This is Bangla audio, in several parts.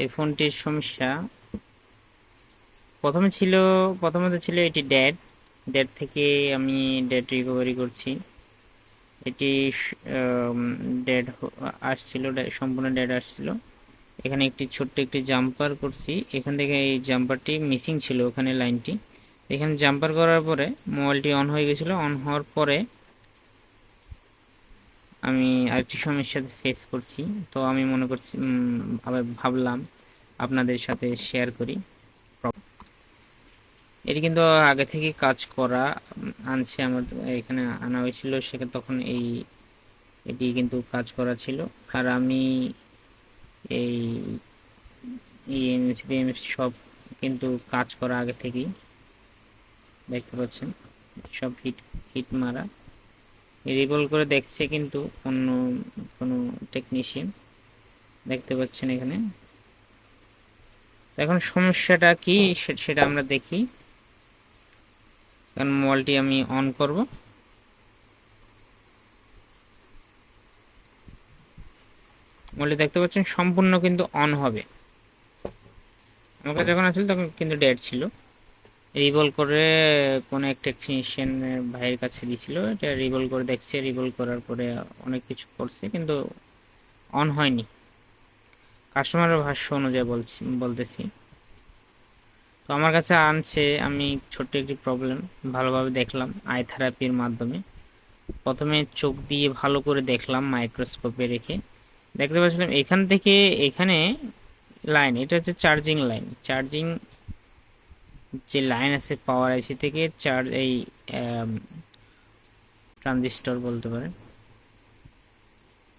এই ফোনটির সমস্যা প্রথমত ছিল এটি ডেড থেকে আমি ডেড রিকভারি করছি। এটি ডেড আসছিল, সম্পূর্ণ ডেড আসছিল। এখানে ছোট্ট একটি জাম্পার করছি, এখান থেকে এই জাম্পারটি মিসিং ছিল, ওখানে লাইনটি। এখানে জাম্পার করার পরে মোবাইলটি অন হয়ে গেছিল। অন হওয়ার পরে আমি আরেকটি সমস্যার ফেস করছি, তো আমি মনে করছি আবার ভাবলাম আপনাদের সাথে শেয়ার করি। এটি কিন্তু আগে থেকে কাজ করা আনছে, আমার এখানে আনা হয়েছিল, সেখানে তখন এটি কিন্তু কাজ করা ছিল। আর আমি এই ইএমসি সব কিন্তু কাজ করা আগে থেকেই, দেখতে পাচ্ছেন সব হিট মারা। রিভলভ করে দেখছে কিন্তু অন্য কোনো টেকনিশিয়ান, দেখতে পাচ্ছেন এখানে। এখন সমস্যাটা কি সেটা আমরা দেখি। কারণ মোবাইলটি আমি অন করব, মোবাইলটি দেখতে পাচ্ছেন সম্পূর্ণ কিন্তু অন হবে। আমার কাছে যখন আসলে তখন কিন্তু ডেড ছিল। রিভলভ করে কোন এক টেকনিশিয়ান ভাইয়ের কাছে দিয়েছিল, এটা রিভলভ করে দেখছে, রিভলভ করার পরে অনেক কিছু করছে কিন্তু অন হয়নি। কাস্টমারের ভাষ্য অনুযায়ী বলতেছি। তো আমার কাছে আনছে, আমি ছোট্ট একটি প্রবলেম ভালোভাবে দেখলাম আই থেরাপির মাধ্যমে। প্রথমে চোখ দিয়ে ভালো করে দেখলাম, মাইক্রোস্কোপে রেখে দেখতে পাচ্ছিলাম এখান থেকে এখানে লাইন, এটা হচ্ছে চার্জিং লাইন। চার্জিং যে লাইন আছে পাওয়ার আইসি থেকে, এই ট্রানজিস্টর বলতে পারেন,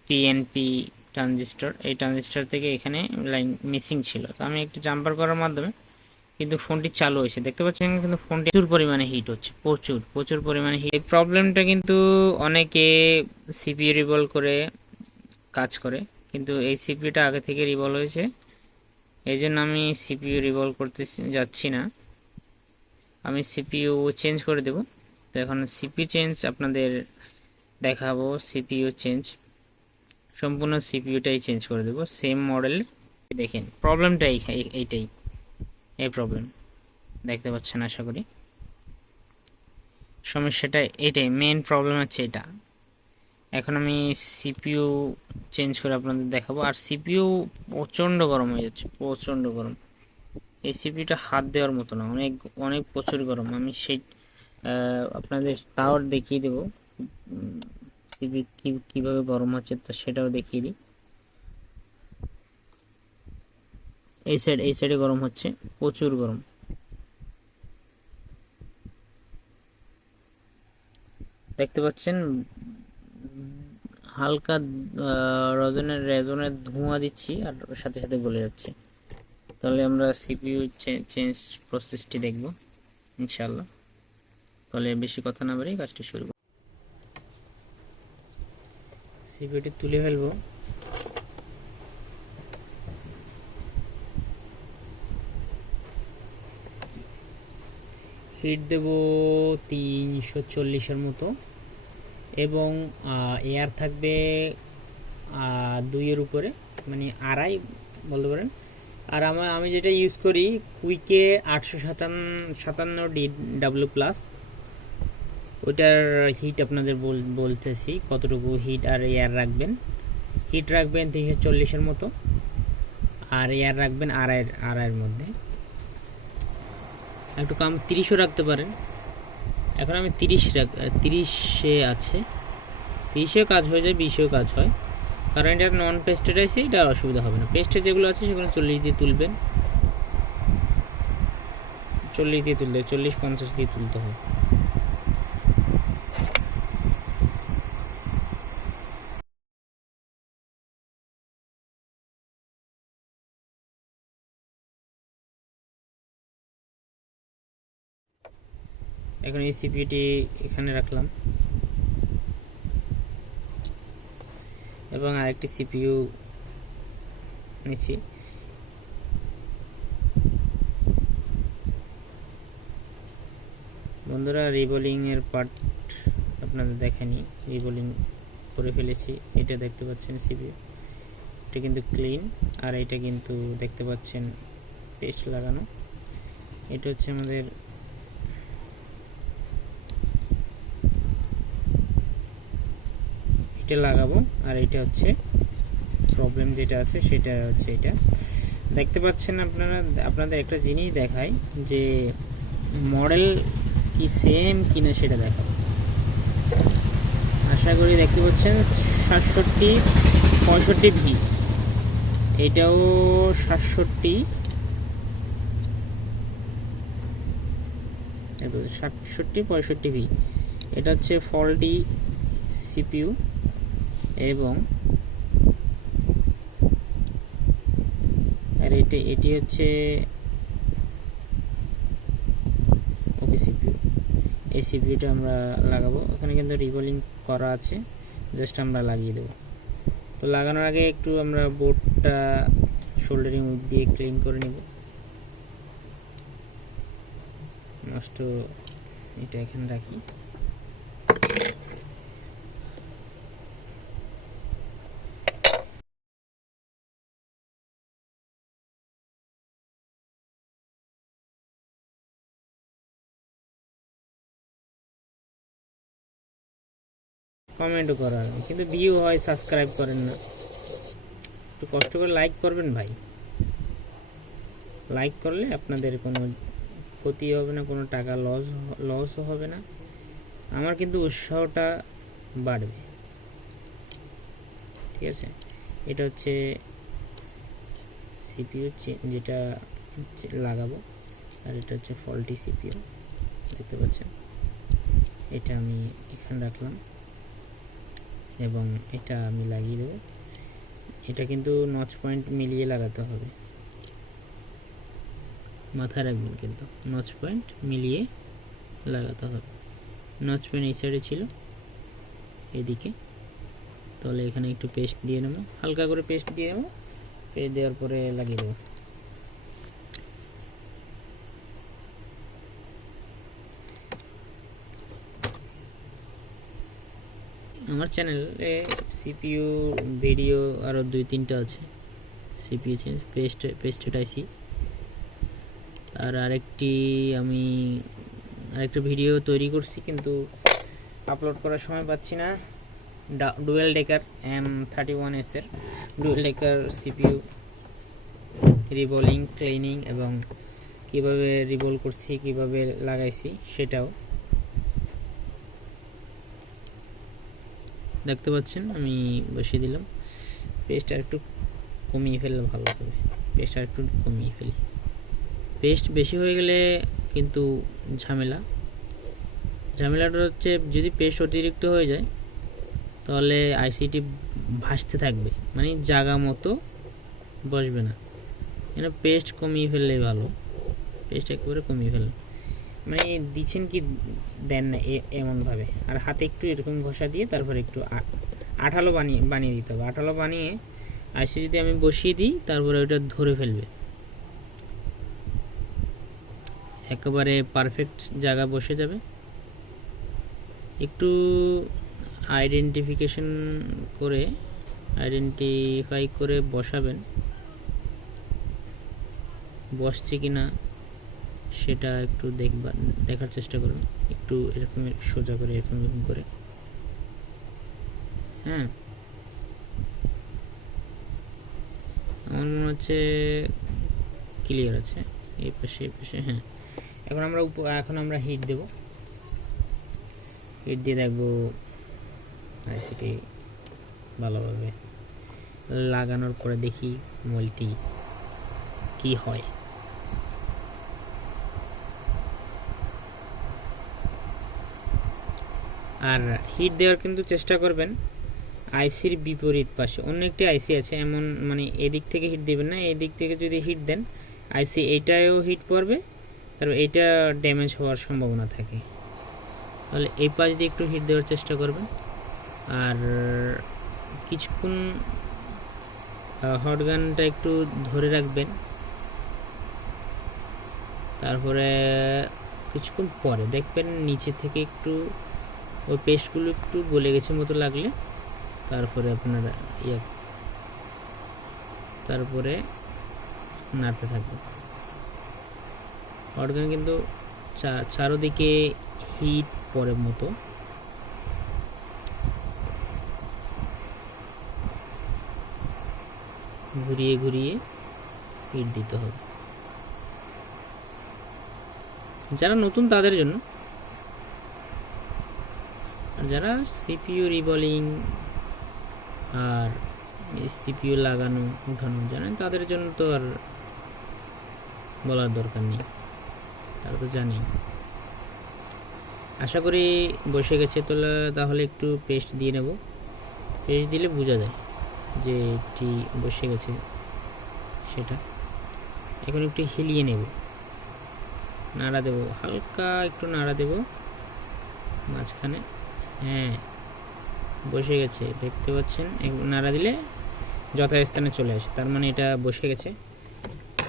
পিএনপি ট্রানজিস্টর, এই ট্রানজিস্টর থেকে এখানে লাইন মিসিং ছিল। তো আমি একটু জাম্পার করার মাধ্যমে কিন্তু ফোনটি চালু হয়েছে, দেখতে পাচ্ছেন কিন্তু ফোনটি প্রচুর পরিমাণে হিট হচ্ছে, প্রচুর পরিমাণে হিট। এই প্রবলেমটা কিন্তু অনেকে সিপিইউ রিভলভ করে কাজ করে, কিন্তু এই সিপিইউটা আগে থেকে রিভলভ হয়েছে, এই জন্য আমি সিপিইউ রিভলভ করতে যাচ্ছি না, আমি সিপিইউ চেঞ্জ করে দেব। তো এখন সিপিইউ চেঞ্জ আপনাদের দেখাবো। সিপিইউ চেঞ্জ, সম্পূর্ণ সিপিইউটাই চেঞ্জ করে দেব, সেম মডেল। দেখেন প্রবলেমটা এইটাই, এই প্রবলেম দেখতে পাচ্ছেন আশা করি। সমস্যাটা এটাই, মেন প্রবলেম হচ্ছে এটা। এখন আমি সিপিইউ চেঞ্জ করে আপনাদের দেখাবো। আর সিপিইউ প্রচণ্ড গরম হয়ে যাচ্ছে, প্রচণ্ড গরম। এই সিপিইউটা হাত দেওয়ার মতো না, অনেক অনেক প্রচুর গরম। আমি সেই আপনাদের টাওয়ার দেখিয়ে দেবো, সিপিইউ কীভাবে গরম হচ্ছে তো সেটাও দেখিয়ে দিই। এই সাইডে গরম হচ্ছে, প্রচুর গরম। দেখতে পাচ্ছেন হালকা রেজনের ধোঁয়া দিচ্ছি আর সাথে সাথে গলে যাচ্ছে। তাহলে আমরা সিপিইউ চেঞ্জ প্রসেসটি দেখব ইনশাআল্লাহ। তাহলে বেশি কথা না বাড়িয়ে কাজটি শুরু করব। সিপিইউটি তুলে ফেলবো। হিট দেব 340-এর মতো, এবং এয়ার থাকবে 2-এর উপরে, মানে 2.5 বলতে পারেন। আর আমি যেটা ইউজ করি কুইকে 857 DW+, ওইটার হিট আপনাদের বলতেছি কতটুকু হিট আর এয়ার রাখবেন। হিট রাখবেন 340-এর মতো, আর এয়ার রাখবেন 2.5-এর মধ্যে। একটু কম 30ও রাখতে পারেন। এখন আমি 30-এ আছে, 30এও কাজ হয়ে যায়, 20এও কাজ হয়, কারণ এটা নন পেস্টেড আছে, এটা অসুবিধা হবে না। পেস্টেড যেগুলো আছে সেগুলো 40 দিয়ে তুলবেন, 40 দিয়ে তুলতে, 40-50 দিয়ে তুলতে হয়। এখন এই সিপিইউটি এখানে রাখলাম, এবং আরেকটি সিপিইউ নিচ্ছি। বন্ধুরা রিবোলিং এর পার্ট আপনাদের দেখানি, রিবোলিং করে ফেলেছি, এটা দেখতে পাচ্ছেন সিপিইউ। এটা কিন্তু ক্লিন, আর এটা কিন্তু দেখতে পাচ্ছেন পেস্ট লাগানো। এটা হচ্ছে আমাদের এটা লাগাবো, আর এটা হচ্ছে প্রবলেম যেটা আছে সেটা হচ্ছে এটা। দেখতে পাচ্ছেন আপনারা, আপনাদের একটা জিনিস দেখাই যে মডেল কি সেম কিনা সেটা দেখাবো। আশা করি দেখতে পাচ্ছেন 6765V, এটাও 6765V। এটা হচ্ছে ফল্টি সিপিইউ, এবং আর এটি হচ্ছে ওকে সিপিইউ। এই সিপিইউটা আমরা লাগাবো, এখানে কিন্তু রিবোলিং করা আছে, জাস্ট আমরা লাগিয়ে দেবো। তো লাগানোর আগে একটু আমরা বোর্ডটা শোল্ডারিং দিয়ে ক্লিন করে নিব। নষ্ট এটা এখানে রাখি। কমেন্টও করার কিন্তু ভিউ হয়, সাবস্ক্রাইব করেন না, একটু কষ্ট করে লাইক করবেন ভাই। লাইক করলে আপনাদের কোনো ক্ষতি হবে না, কোনো টাকা লসও হবে না, আমার কিন্তু উৎসাহটা বাড়বে। ঠিক আছে, এটা হচ্ছে সিপিইউ যেটা লাগাবো, আর এটা হচ্ছে ফল্টি সিপিইউ দেখতে পাচ্ছেন। এটা আমি এখানে রাখলাম এবং এটা আমি লাগিয়ে দেবো। এটা কিন্তু নচ পয়েন্ট মিলিয়ে লাগাতে হবে, মাথায় রাখবেন, কিন্তু নচ পয়েন্ট মিলিয়ে লাগাতে হবে। নচ পয়েন্ট এই সাইডে ছিল, এদিকে, তাহলে এখানে একটু পেস্ট দিয়ে নেবো, হালকা করে পেস্ট দিয়ে নেবো। পেস্ট দেওয়ার পরে লাগিয়ে দেবো। আমার চ্যানেলে সিপিইউ ভিডিও আরও 2-3টা আছে, সিপিইউ চেঞ্জ, পেস্টেড আইসি, আর আমি আরেকটা ভিডিও তৈরি করছি কিন্তু আপলোড করার সময় পাচ্ছি না। ডুয়েল ডেকার M31S এর ডুয়েল ডেকার সিপিইউ রিবোলিং, ক্লিনিং এবং কিভাবে রিবোল করছি, কিভাবে লাগাইছি সেটাও দেখতে পাচ্ছেন। আমি বসিয়ে দিলাম। পেস্ট আর একটু কমিয়ে ফেললে ভালো হবে, পেস্ট আর একটু কমিয়ে ফেলি। পেস্ট বেশি হয়ে গেলে কিন্তু ঝামেলাটা হচ্ছে যদি পেস্ট অতিরিক্ত হয়ে যায় তাহলে আইসিটি ভাসতে থাকবে, মানে জায়গা মতো বসবে না। এখানে পেস্ট কমিয়ে ফেললেই ভালো, পেস্ট একেবারে কমিয়ে ফেললেন, মানে দিচ্ছেন কি দেন না এমনভাবে, আর হাতে একটু এরকম ঘষা দিয়ে তারপর একটু আঠালো বানিয়ে দিতে হবে। আঠালো বানিয়ে আইসি যদি আমি বসিয়ে দিই তারপরে ওটা ধরে ফেলবে, একেবারে পারফেক্ট জায়গা বসে যাবে। একটু আইডেন্টিফাই করে বসাবেন, বসছে কিনা সেটা একটু দেখার চেষ্টা করুন। একটু এরকম সোজা করে এরকম করে, হ্যাঁ, আমার মনে হচ্ছে ক্লিয়ার আছে এই পাশে। হ্যাঁ, এখন আমরা হিট দেব। হিট দিয়ে দেখবো আইসিটি ভালোভাবে লাগানোর পরে দেখি মোলটি কি হয়। আর হিট দেওয়ার কিন্তু চেষ্টা করবেন আইসির বিপরীত পাশে অন্য একটি আইসি আছে, এমন মানে এদিক থেকে হিট দেবেন না, এদিক থেকে যদি হিট দেন আইসি এইটাও হিট পড়বে, তারপর এইটা ড্যামেজ হওয়ার সম্ভাবনা থাকে। তাহলে এই পাশ দিয়ে একটু হিট দেওয়ার চেষ্টা করবেন, আর কিছুক্ষণ হট গানটা একটু ধরে রাখবেন। তারপরে কিছুক্ষণ পরে দেখবেন নিচে থেকে একটু ওই পেস্টগুলো একটু গলে গেছে মতো লাগলে তারপরে আপনারা তারপরে নাড়তে থাকবো। পাউডার গান কিন্তু চারোদিকে হিট পরে মতো ঘুরিয়ে ঘুরিয়ে হিট দিতে হবে। যারা নতুন তাদের জন্য, আর যারা সিপিইউ রিবলিং আর সিপিইউ লাগানো উঠানো জানেন তাদের জন্য তো আর বলার দরকার নেই, তারা তো জানি। আশা করি বসে গেছে। তাহলে একটু পেস্ট দিয়ে নেব। পেস্ট দিলে বোঝা যায় যে এটি বসে গেছে সেটা। এখন একটু হিলিয়ে নেব, নাড়া দেব, হালকা একটু নাড়া দেব মাঝখানে। হ্যাঁ, বসে গেছে, দেখতে পাচ্ছেন। নাড়া দিলে যথাস্থানে চলে আসে, তার মানে এটা বসে গেছে।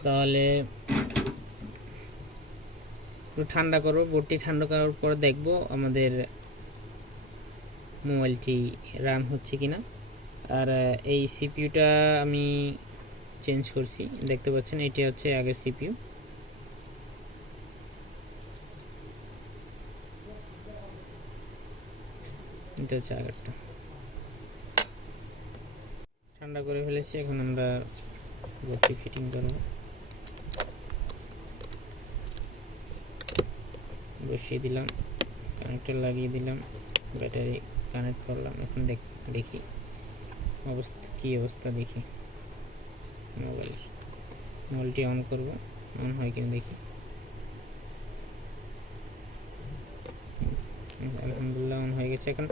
তাহলে একটু ঠান্ডা করবো, বোর্ডটি ঠান্ডা করার পর দেখব আমাদের মোবাইলটি রান হচ্ছে কিনা। আর এই সিপিইউটা আমি চেঞ্জ করছি, দেখতে পাচ্ছেন। এটি হচ্ছে আগের সিপিইউ, এটা হচ্ছে আগেরটা। ঠান্ডা করে ফেলেছি, এখন আমরা বোর্ডটি ফিটিং করব। বসিয়ে দিলাম, কানেক্টর লাগিয়ে দিলাম, ব্যাটারি কানেক্ট করলাম। এখন দেখি অবস্থা কি অবস্থা, দেখি মোবাইলটি অন করব, অন হয় কিনা দেখি। আলহামদুলিল্লাহ অন হয়ে গেছে। এখন